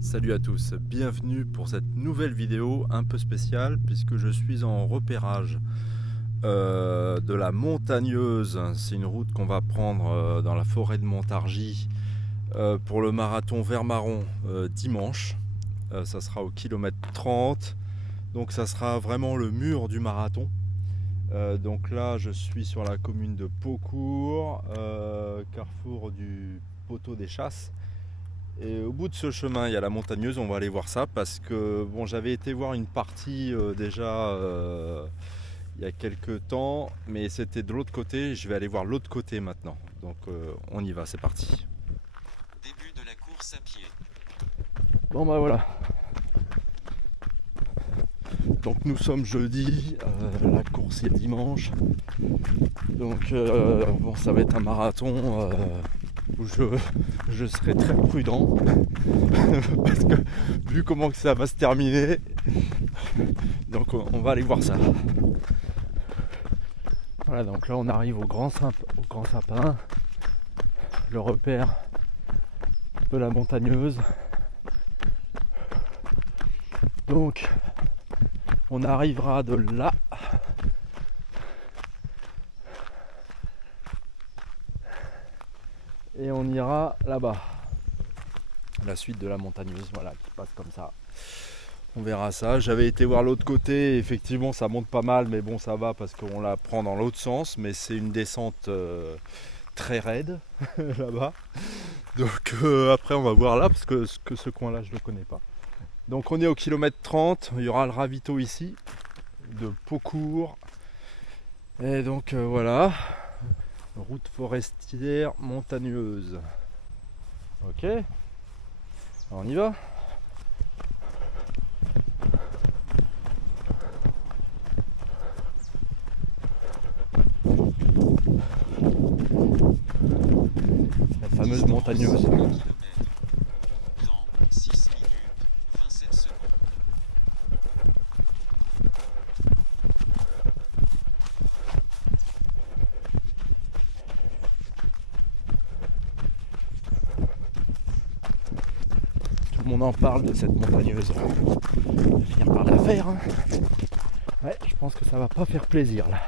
Salut à tous, bienvenue pour cette nouvelle vidéo un peu spéciale puisque je suis en repérage de la Montagneuse. C'est une route qu'on va prendre dans la forêt de Montargis pour le marathon Vermaron dimanche. Ça sera au kilomètre 30, donc ça sera vraiment le mur du marathon. Donc là je suis sur la commune de Paucourt, carrefour du Poteau des Chasses. Et au bout de ce chemin, il y a la Montagneuse, on va aller voir ça parce que bon, j'avais été voir une partie déjà il y a quelques temps, mais c'était de l'autre côté. Je vais aller voir l'autre côté maintenant. Donc on y va, c'est parti. Début de la course à pied. Bon bah voilà. Donc nous sommes jeudi, la course est dimanche. Donc bon, ça va être un marathon où je serai très prudent parce que vu comment que ça va se terminer, donc on va aller voir ça. Voilà, donc là on arrive au Grand Sapin, le repère de la Montagneuse. Donc on arrivera de là et on ira là-bas. La suite de la Montagneuse, voilà, qui passe comme ça. On verra ça. J'avais été voir l'autre côté, effectivement ça monte pas mal, mais bon ça va parce qu'on la prend dans l'autre sens, mais c'est une descente très raide là-bas. Donc après on va voir là, parce que ce coin-là je le connais pas. Donc on est au kilomètre 30, il y aura le ravito ici, de Paucourt. Et donc voilà, route forestière montagneuse. Ok, on y va. La fameuse montagneuse. Temps 6 minutes 27 secondes. Tout le monde en parle de cette montagneuse. On va finir par la faire. Hein. Ouais, je pense que ça va pas faire plaisir là.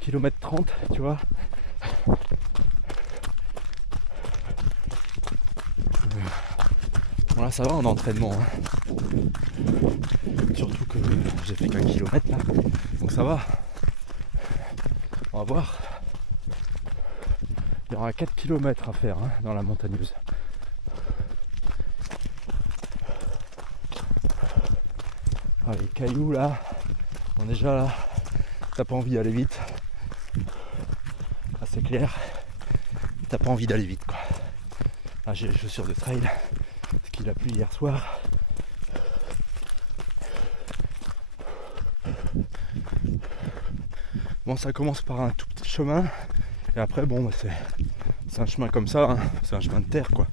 Kilomètre 30, tu vois. Bon là ça va en entraînement. Hein. Surtout que j'ai fait qu'un kilomètre là. Donc ça va. On va voir. Il y aura 4 km à faire hein, dans la montagneuse. Ah, les cailloux là, bon, déjà là, t'as pas envie d'aller vite. Ah, c'est clair, t'as pas envie d'aller vite quoi. Là j'ai les chaussures de trail, parce qu'il a plu hier soir. Bon ça commence par un tout petit chemin, et après bon bah, c'est un chemin comme ça, hein. C'est un chemin de terre quoi.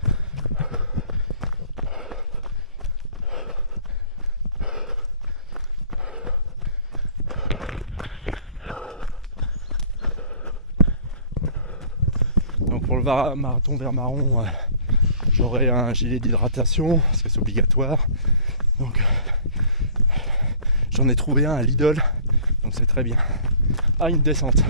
Donc pour le marathon Vermaron, j'aurai un gilet d'hydratation parce que c'est obligatoire. Donc j'en ai trouvé un à Lidl, donc c'est très bien. Ah, une descente.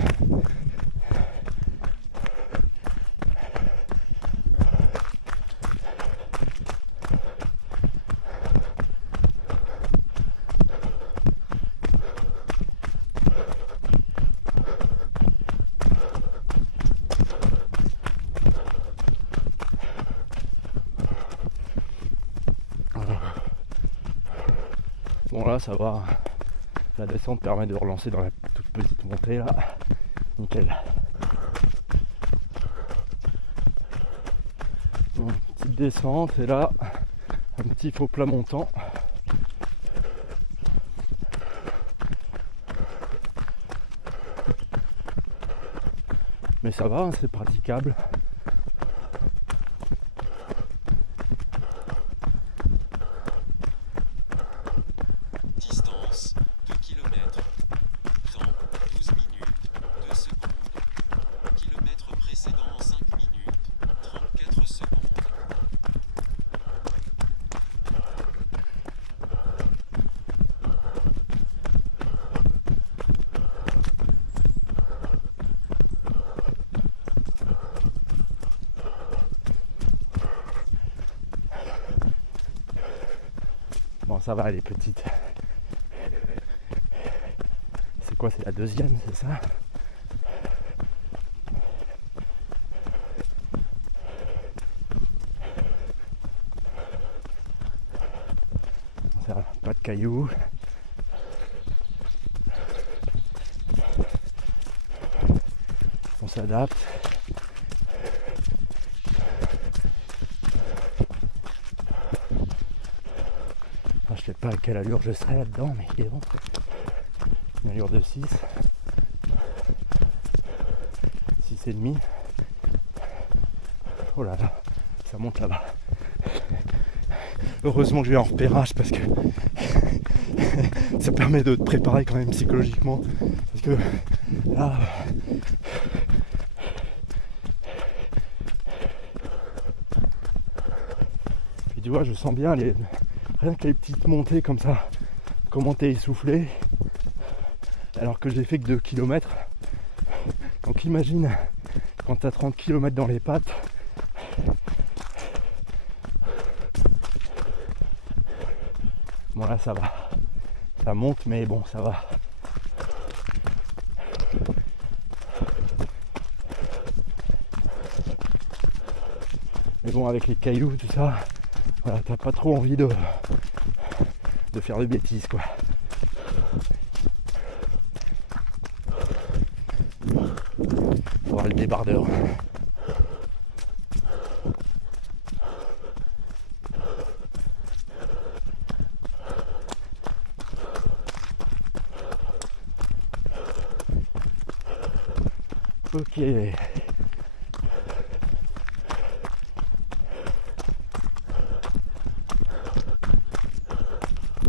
Bon là ça va, la descente permet de relancer dans la toute petite montée là, nickel. Bon, petite descente et là un petit faux plat montant. Mais ça va, hein, c'est praticable. Distance 2 km. Temps 12 minutes 2 secondes. Kilomètre précédent en 5 minutes 34 secondes. Bon, ça va, elle est petite. C'est quoi, c'est la deuxième, c'est ça? Ça va, pas de cailloux. On s'adapte. Enfin, je sais pas à quelle allure je serai là-dedans, mais il est bon. Une allure de 6. 6,5. Oh là là, ça monte là-bas. Heureusement que je vais en repérage parce que ça permet de te préparer quand même psychologiquement. Parce que là... Puis tu vois, je sens bien rien que les petites montées comme ça, comment t'es essoufflé, alors que j'ai fait que 2 km. Donc imagine quand t'as 30 km dans les pattes. Bon là ça va, ça monte mais bon ça va. Mais bon avec les cailloux tout ça, voilà, t'as pas trop envie de faire de bêtises quoi. Faudra le débardeur. Ok.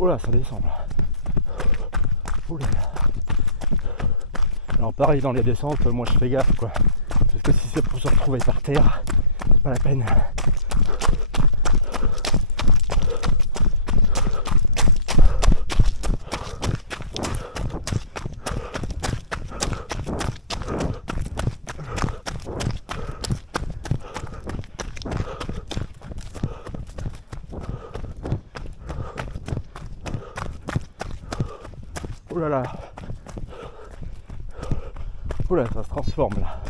Oh là, ça descend là. Oh là là. Alors pareil dans les descentes, moi je fais gaffe quoi. Parce que si c'est pour se retrouver par terre, c'est pas la peine. Oh là là. Oh là, ça se transforme là.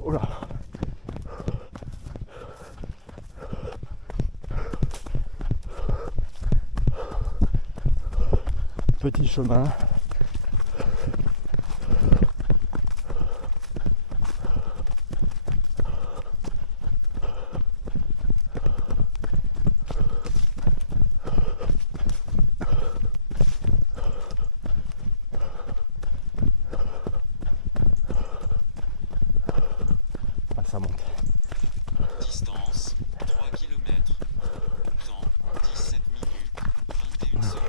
Oh là. Petit chemin. Ça monte. Distance 3 km. Temps 17 minutes 21 secondes.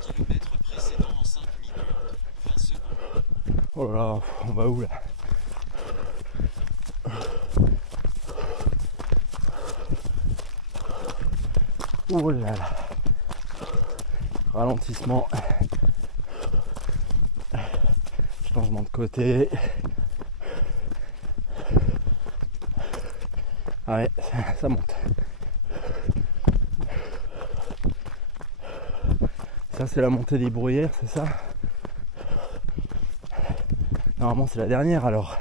Kilomètre précédent en 5 minutes 20 secondes. Oh là là, on va où là? Oh là là. Ralentissement. Changement de côté. Ah ouais, ça monte. Ça c'est la montée des bruyères, c'est ça? Normalement c'est la dernière alors.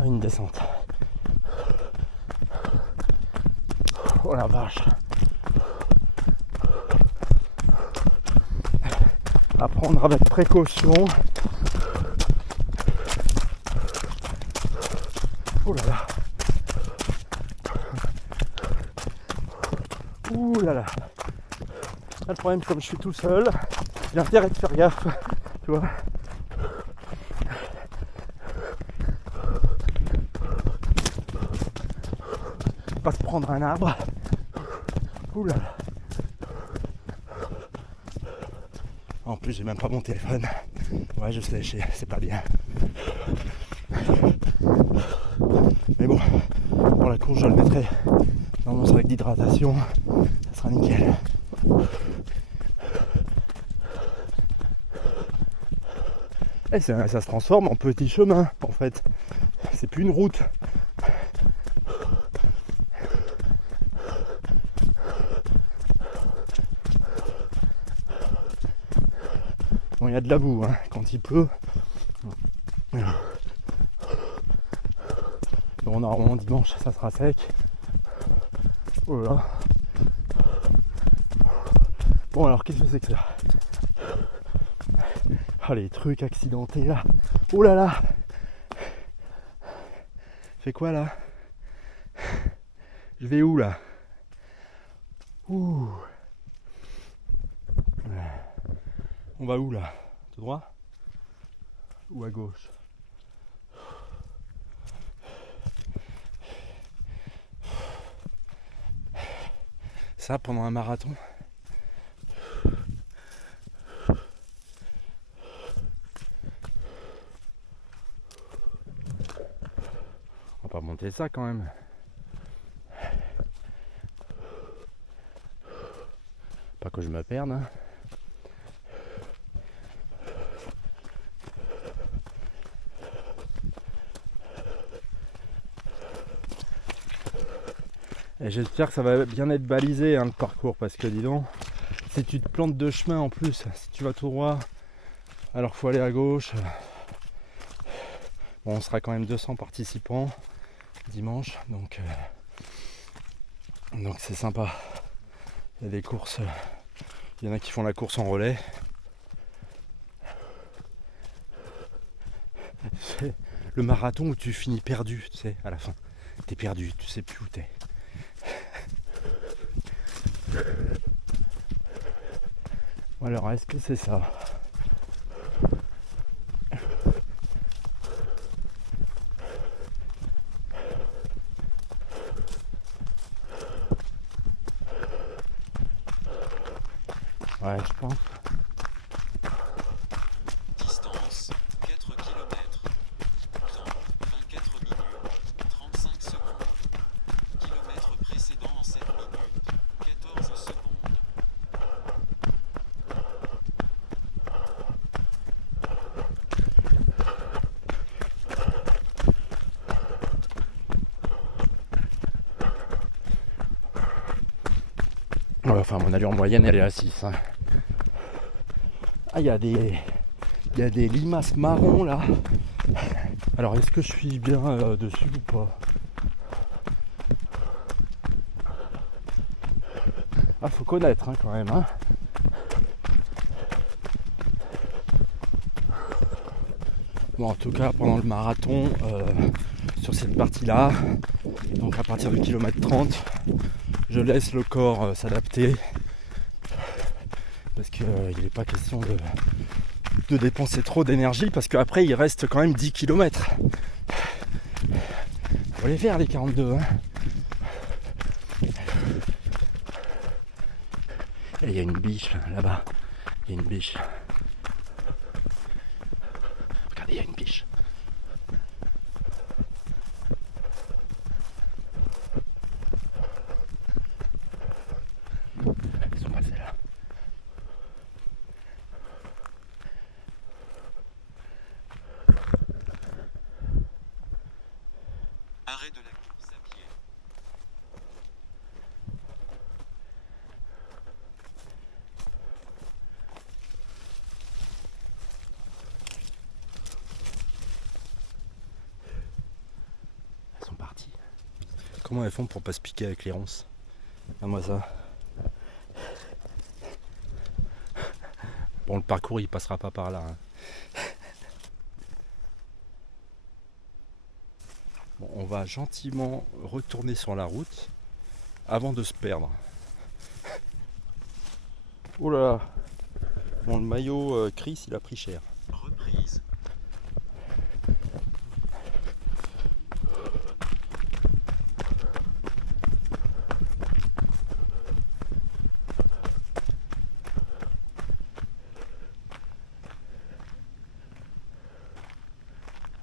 Ah, une descente. Oh la vache. À prendre avec précaution. Oh là là. Ouh là là. Là, le problème, comme je suis tout seul, j'ai intérêt de faire gaffe. Tu vois. Pas se prendre un arbre. Ouh là là. En plus, j'ai même pas mon téléphone. Ouais, je sais, c'est pas bien. Mais bon, la course, je le mettrai dans mon sac d'hydratation. Ça sera nickel. Et ça se transforme en petit chemin en fait. C'est plus une route. Bon, il y a de la boue hein, quand il pleut. Bon, normalement dimanche ça sera sec. Oh là là. Bon alors qu'est-ce que c'est que ça? Ah les trucs accidentés là. Oh là là. Fais quoi là? Je vais où là? Ouh. On va où là? Tout droit? Ou à gauche? Ça pendant un marathon? On va pas monter ça quand même. Pas que je me perde. Hein. Et j'espère que ça va bien être balisé hein, le parcours parce que dis donc, si tu te plantes de chemin en plus, si tu vas tout droit, alors faut aller à gauche. Bon, on sera quand même 200 participants dimanche, donc c'est sympa. Il y a des courses, il y en a qui font la course en relais. C'est le marathon où tu finis perdu, tu sais, à la fin. T'es perdu, tu sais plus où t'es. Alors, est-ce que c'est ça? Ouais, je pense. Distance 4 km. Temps 24 minutes 35 secondes. Kilomètre précédent en 7 minutes 14 secondes. Ouais, enfin, mon allure moyenne, elle est à 6. Hein. Ah, il y a des limaces marrons là. Alors, est-ce que je suis bien dessus ou pas? Ah, faut connaître hein, quand même. Hein. Bon, en tout cas, pendant le marathon, sur cette partie-là, donc à partir du kilomètre 30, je laisse le corps s'adapter parce qu'il n'est pas question de dépenser trop d'énergie parce qu'après il reste quand même 10 km. Faut les faire les 42. Hein. Et il y a une biche là-bas. Il y a une biche. Regardez, il y a une biche. Ils sont passés là. Arrêt de la course à pied. Elles sont parties. Comment elles font pour pas se piquer avec les ronces? Regarde-moi ça. Bon, le parcours il passera pas par là. Hein. Bon, on va gentiment retourner sur la route avant de se perdre. Oh là là. Bon, le maillot Chris il a pris cher. Reprise.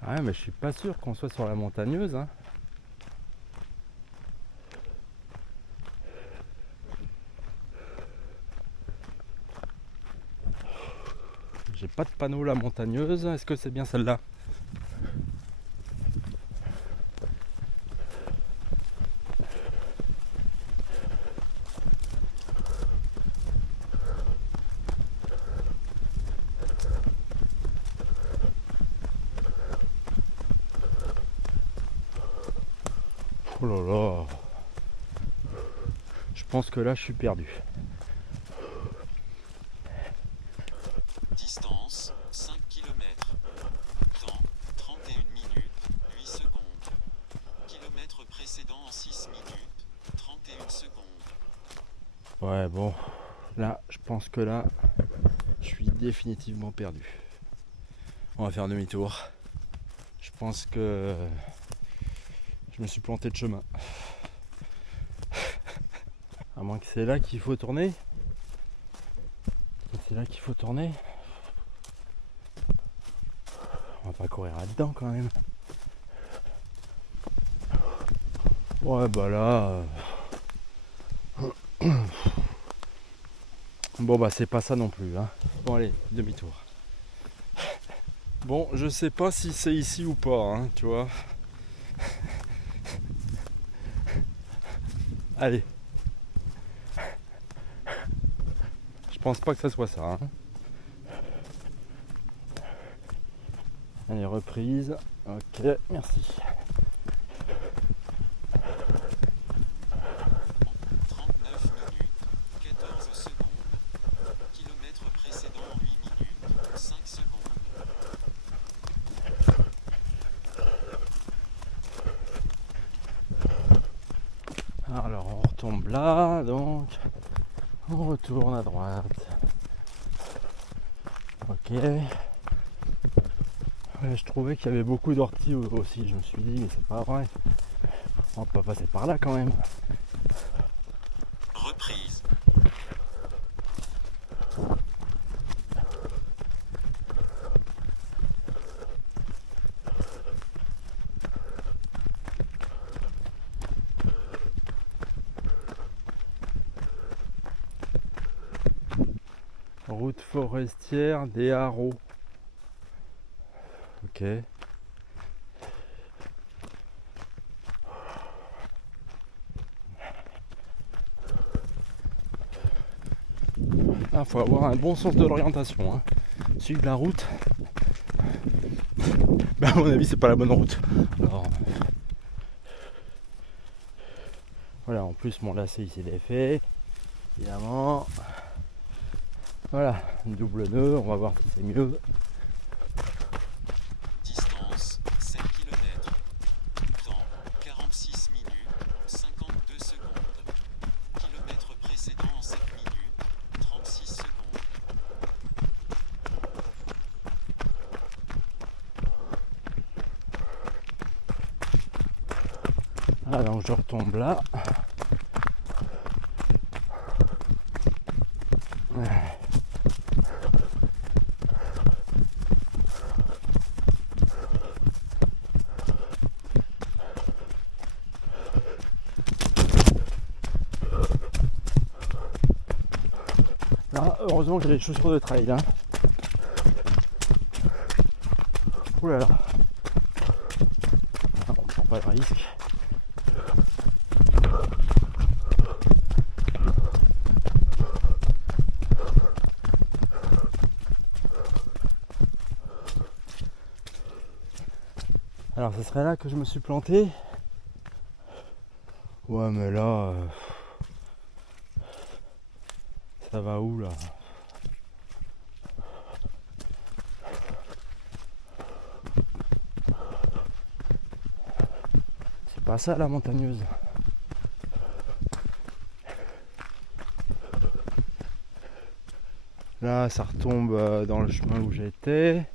Ouais, mais je suis pas sûr qu'on soit sur la montagneuse. Hein. j'ai pas de panneau la montagneuse. Est-ce que c'est bien celle-là? Oh là là. Je pense que là je suis perdu. Distance 5 km. Temps 31 minutes 8 secondes. Kilomètre précédent 6 minutes 31 secondes. Ouais bon, là je pense que là je suis définitivement perdu. On va faire demi-tour. Je pense que je me suis planté de chemin. À moins que c'est là qu'il faut tourner. C'est là qu'il faut tourner. On va pas courir là-dedans quand même. Ouais bah là. Bon bah c'est pas ça non plus hein. Bon allez, demi-tour. Bon je sais pas si c'est ici ou pas hein, tu vois. Allez. Je pense pas que ça soit ça hein. Allez reprise. Ok, merci. 39 minutes 14 secondes. Kilomètre précédent 8 minutes 5 secondes. Alors on retombe là, donc on retourne à droite. Ok. Ouais, je trouvais qu'il y avait beaucoup d'orties aussi, je me suis dit mais c'est pas vrai. On va pas passer par là quand même. Reprise. Route forestière des Haro. Ok. Ah, faut avoir un bon sens de l'orientation. Hein. Suivre la route. Bah, à mon avis, c'est pas la bonne route. Alors, voilà, en plus, mon lacet il s'est défait. Évidemment. Voilà, une double nœud, on va voir si c'est mieux. Distance 7 km. Temps 46 minutes 52 secondes. Kilomètre précédent 7 minutes 36 secondes. Ah, donc je retombe là. Là, heureusement que j'ai les chaussures de trail. Hein. Ouh là là. Ah, on prend pas le risque. Alors, ce serait là que je me suis planté. Ouais, mais là, ça va où là? C'est pas ça la montagneuse. Là, ça retombe dans le chemin où j'étais.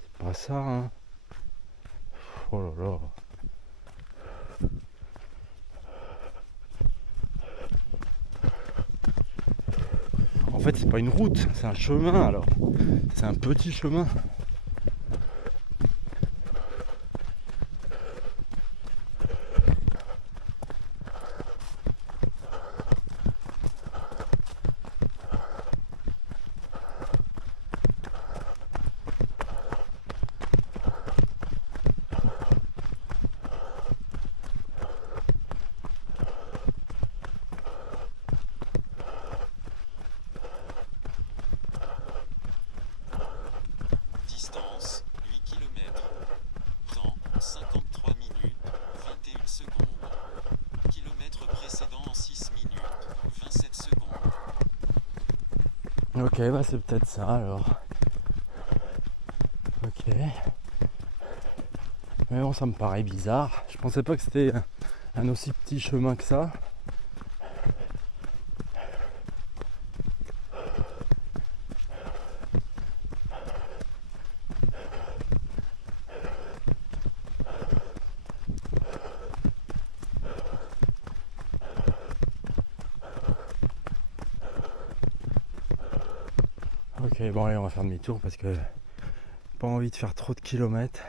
C'est pas ça, hein. Oh là là. En fait, c'est pas une route, c'est un chemin alors. C'est un petit chemin. Ok, bah c'est peut-être ça alors. Ok. Mais bon, ça me paraît bizarre. Je pensais pas que c'était un aussi petit chemin que ça. Ok, bon allez, on va faire demi-tour parce que pas envie de faire trop de kilomètres.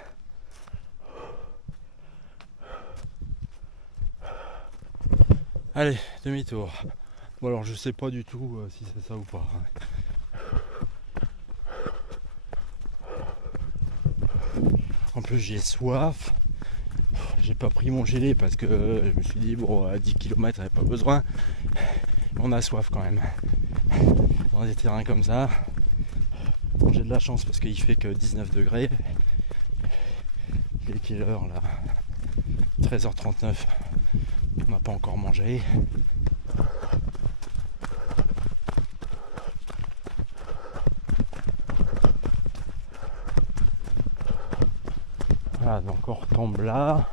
Allez, demi-tour. Bon alors je sais pas du tout si c'est ça ou pas. En plus j'ai soif. J'ai pas pris mon gilet parce que je me suis dit bon à 10 km j'avais pas besoin. On a soif quand même. Dans des terrains comme ça. Bon, j'ai de la chance parce qu'il fait que 19 degrés. Il est quelle heure là? 13h39. On n'a pas encore mangé. Voilà, donc on retombe là.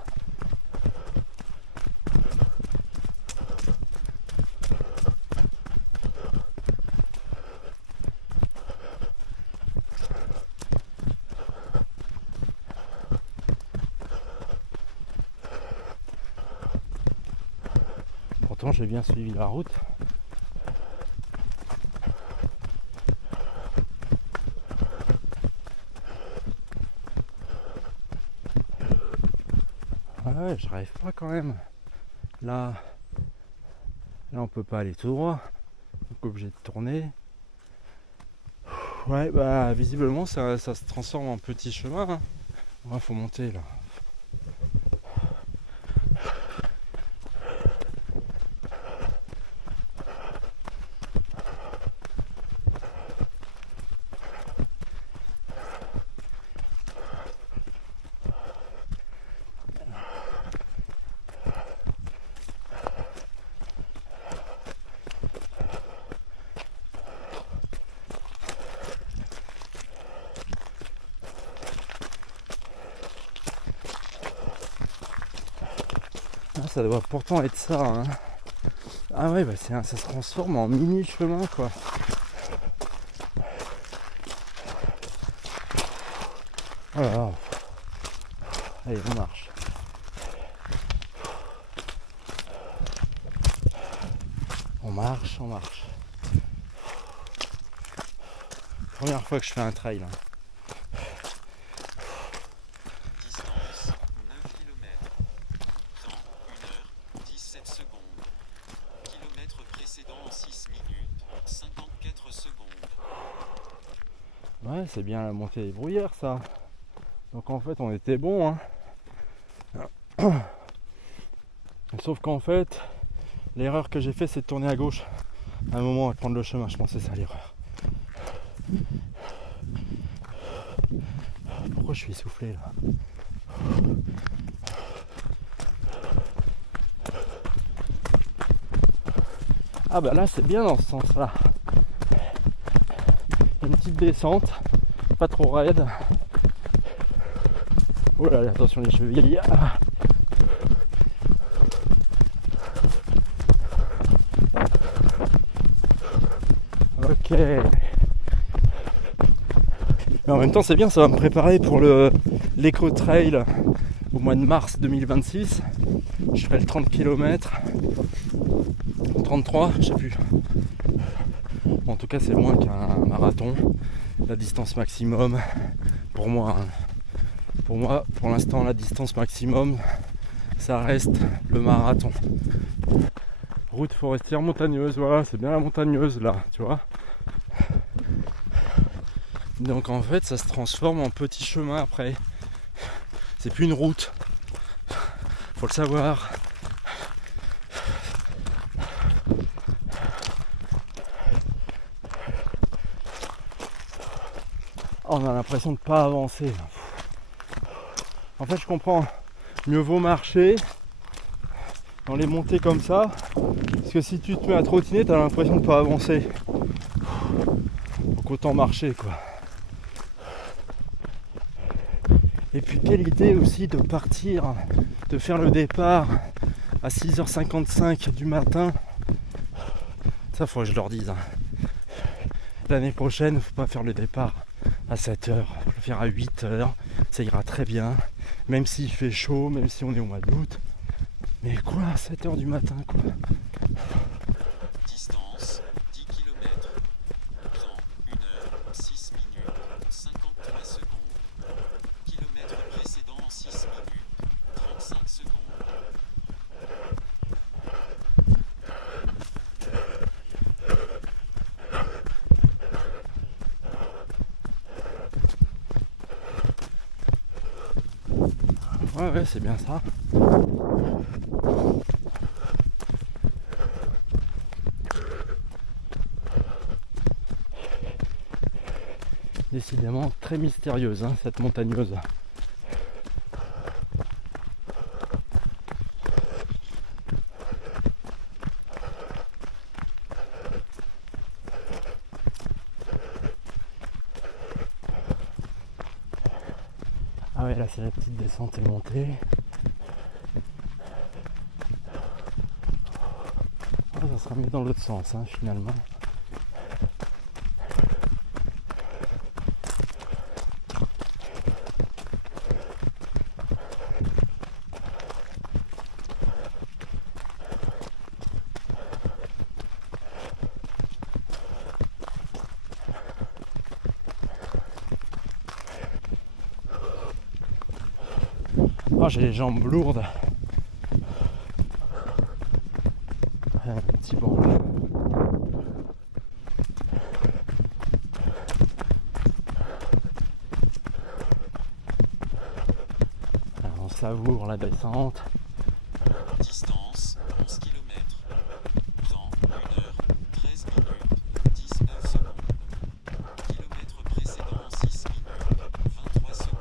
Pourtant j'ai bien suivi la route. Ouais, je rêve pas quand même. Là on peut pas aller tout droit. Donc obligé de tourner. Ouais, bah visiblement ça se transforme en petit chemin. Hein. Ouais, faut monter là. Ah, ça doit pourtant être ça. Hein. Ah ouais, bah ça se transforme en mini chemin quoi. Voilà. Allez, on marche. On marche, on marche. Première fois que je fais un trail. Hein. Distance 9 km. Temps 1h17 secondes. Kilomètre précédent 6 minutes 54 secondes. Ouais, c'est bien la montée des bruyères ça. Donc en fait on était bon. Hein. Sauf qu'en fait, l'erreur que j'ai fait c'est de tourner à gauche à un moment et prendre le chemin. Je pensais ça l'erreur. Pourquoi je suis essoufflé là? Ah bah là c'est bien dans ce sens là. Une petite descente, pas trop raide. Oh là là, attention les chevilles. Ok. Mais en même temps c'est bien, ça va me préparer pour l'Eco Trail au mois de mars 2026. Je fais le 30 km. 33, je sais plus. En tout cas c'est moins qu'un marathon. La distance maximum pour moi. Hein. Pour moi, pour l'instant, la distance maximum, ça reste le marathon. Route forestière montagneuse, voilà, c'est bien la montagneuse là, tu vois. Donc en fait, ça se transforme en petit chemin après. C'est plus une route. Faut le savoir. Oh, on a l'impression de pas avancer. En fait, je comprends. Mieux vaut marcher dans les montées comme ça. Parce que si tu te mets à trottiner, t'as l'impression de pas avancer. Donc autant marcher quoi. Et puis quelle idée aussi de partir, de faire le départ à 6h55 du matin. Ça faut que je leur dise. L'année prochaine, faut pas faire le départ à 7h. Faut le faire à 8h. Ça ira très bien. Même s'il fait chaud, même si on est au mois d'août. Mais quoi, à 7h du matin quoi. Distance 10 km. Temps 1 heure 6 minutes 53 secondes. Kilomètre précédent en 6 minutes 35 secondes. Ouais, c'est bien ça. Décidément très mystérieuse hein, cette montagneuse. Ah ouais, là c'est la petite descente et montée. Ah, ça sera mieux dans l'autre sens hein, finalement. Oh, j'ai les jambes lourdes. Un petit banc là. Alors, on savoure la descente. Distance 11 km. Temps 1 heure 13 minutes 19 secondes. Kilomètre précédent en 6 minutes 23 secondes.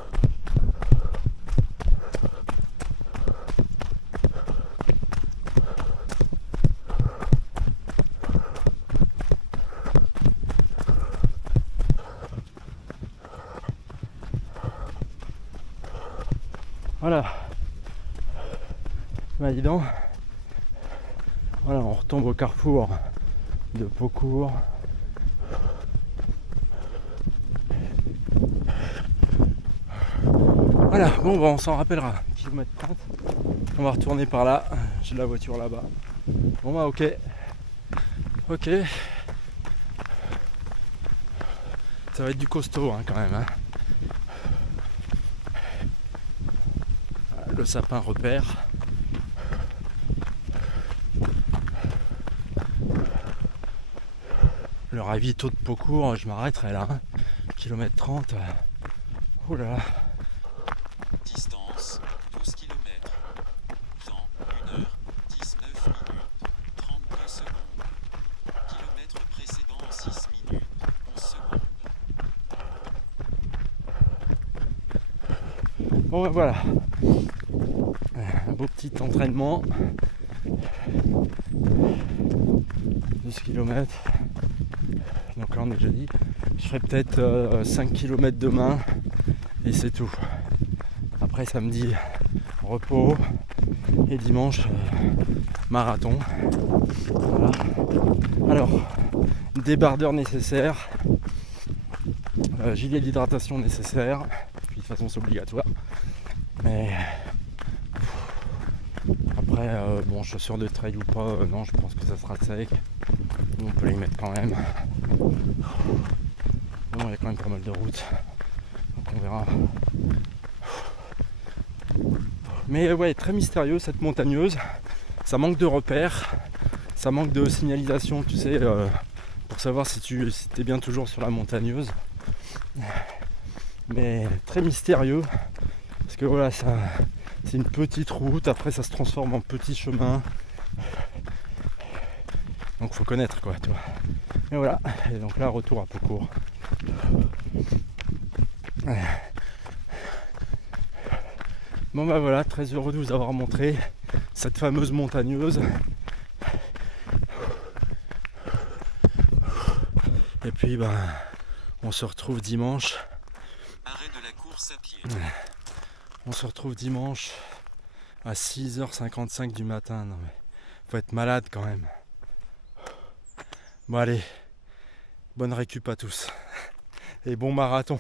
Voilà. Bah dis donc. Voilà, on retombe au carrefour de Paucourt. Voilà, bon bah on s'en rappellera. Kilomètre 30. On va retourner par là. J'ai la voiture là-bas. Bon bah ok. Ok. Ça va être du costaud hein, quand même. Hein. Le sapin repère. Le ravito de Paucourt, je m'arrêterai là. Hein. Kilomètre 30. Oh là là. Distance 12 km. Temps 1 heure 19 minutes 32 secondes. Kilomètre précédent en 6 minutes 11 secondes. Bon ben voilà. Un beau petit entraînement. 12 km. Donc là on est jeudi. Je ferai peut-être 5 km demain et c'est tout. Après samedi repos et dimanche marathon. Voilà. Alors débardeur nécessaire, gilet d'hydratation nécessaire, puis de toute façon c'est obligatoire. Mais après bon, chaussures de trail ou pas, non je pense que ça sera sec. On peut les mettre quand même. Bon, il y a quand même pas mal de routes. Donc on verra. Mais ouais, très mystérieux cette montagneuse. Ça manque de repères. Ça manque de signalisation, tu sais, pour savoir si tu es bien toujours sur la montagneuse. Mais très mystérieux. Parce que voilà, c'est une petite route. Après, ça se transforme en petit chemin. Donc faut connaître quoi, tu vois. Et voilà, et donc là retour à Paucourt. Bon bah voilà, très heureux de vous avoir montré cette fameuse montagneuse. Et puis ben On se retrouve dimanche. Arrêt de la course à pied. On se retrouve dimanche à 6h55 du matin. Non mais faut être malade quand même. Bon allez, bonne récup à tous. Et bon marathon.